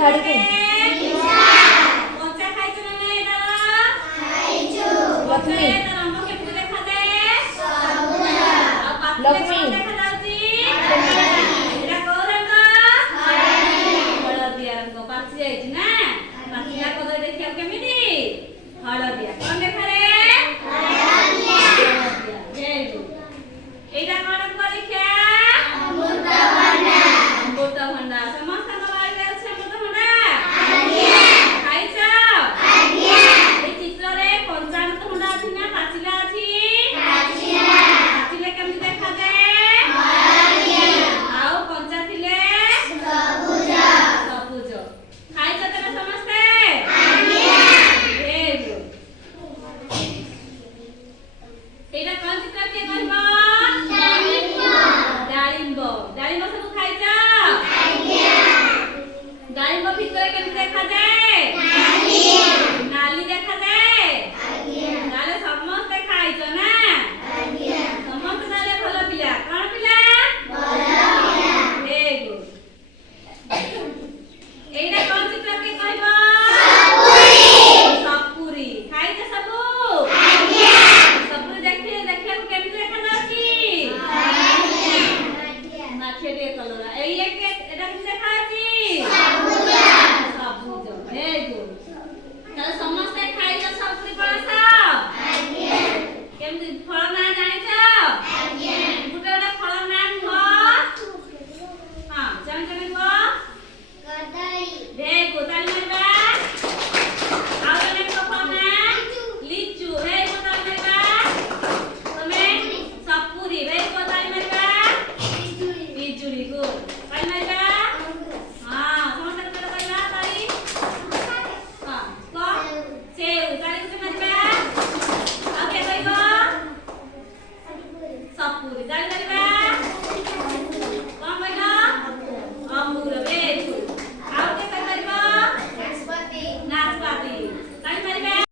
ହାଡିକି କଞ୍ଚା ଖାଇଛୁ ନା ନାଇଁ ତାର? ଖାଇଛୁ। ଲକ୍ଷ୍ମୀ ତାର ରଙ୍ଗ କେମିତି ଦେଖାଯାଏ? ସବୁଜ। ଆଉ ପାଚିଲେ ଲକ୍ଷ୍ମୀ କଣ ଦେଖାଯାଉଛି? ଏଇଟା କୋଉ ରଙ୍ଗ? ହଳଦିଆ ରଙ୍ଗ। ପାଚି ଯାଇଛି ନା? ପାଚିଲା କଦଳୀ ଦେଖିବାକୁ କେମିତି? ହଳଦିଆ। କଣ ଦେଖାରେ? ହଳଦିଆ। Very good. ଏଇଟା କଣ ପରୀକ୍ଷା? ଅମୃତଭଣ୍ଡା। ଅମୃତଭଣ୍ଡା। ସମସ୍ତଙ୍କ ବାଡ଼ିରେ ଅଛି ଅମୃତଭଣ୍ଡା? ଆଜ୍ଞା। ଖାଇଛ? ଆଜ୍ଞା। ଏଇ ଚିତ୍ରରେ କଞ୍ଚା ଅମୃତଭଣ୍ଡା ଅଛି ନା ପାଚିଲା ଅଛି? ପାଚିଲା। ପାଚିଲେ କେମିତି ଦେଖାଯାଏ? ହଳଦିଆ। ଆଉ କଞ୍ଚା ଥିଲେ? ସବୁଜ। ସବୁଜ। ଖାଇଛ ତମେ ସମସ୍ତେ? ଆଜ୍ଞା। Very good. ଏଇଟା କଣ ଚିତ୍ର କିଏ କହିବ? ଡାଳିମ୍ବ। ଡାଳିମ୍ବ ସବୁ ଖାଇଛ? ଆଜ୍ଞା। ଡାଳିମ୍ବ ଭିତରେ କେମିତି ଦେଖାଯାଏ? ନାଲି ଦେଖାଯାଏ? ଆଜ୍ଞା। ତାହେଲେ ସମସ୍ତେ ଖାଇଛ ନା? ଆଜ୍ଞା। ସମସ୍ତେ ତାହେଲେ ଭଲ ପିଲା। କଣ ପିଲା? ଭଲ ପିଲା। Very good. ଏଇଟା କଣ ଚିତ୍ର କିଏ କହିବ? ସପୁରୀ। ଖାଇଛ ସବୁ? ଆଜ୍ଞା। ସପୁରୀ ଦେଖିବାକୁ କେମିତି ଦେଖାଯାଉଛି? ମାଠିଆ କଲର। ଏଇଟା କେମିତି ଦେଖାଯାଉଛି? ସବୁଜ। Very good. ତାହେଲେ ସମସ୍ତେ ଖାଇଛ ସପୁରୀ ପଣସ? ଆଜ୍ଞା। କେମିତି ଫଳ